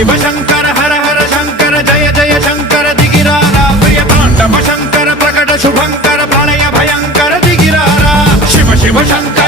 शिव शंकर हर हर शंकर जय जय शंकर दिगिरारा प्रिय तांडव शंकर प्रकट शुभंकर प्रलय भयंकर दिगिरारा शिव शिव शंकर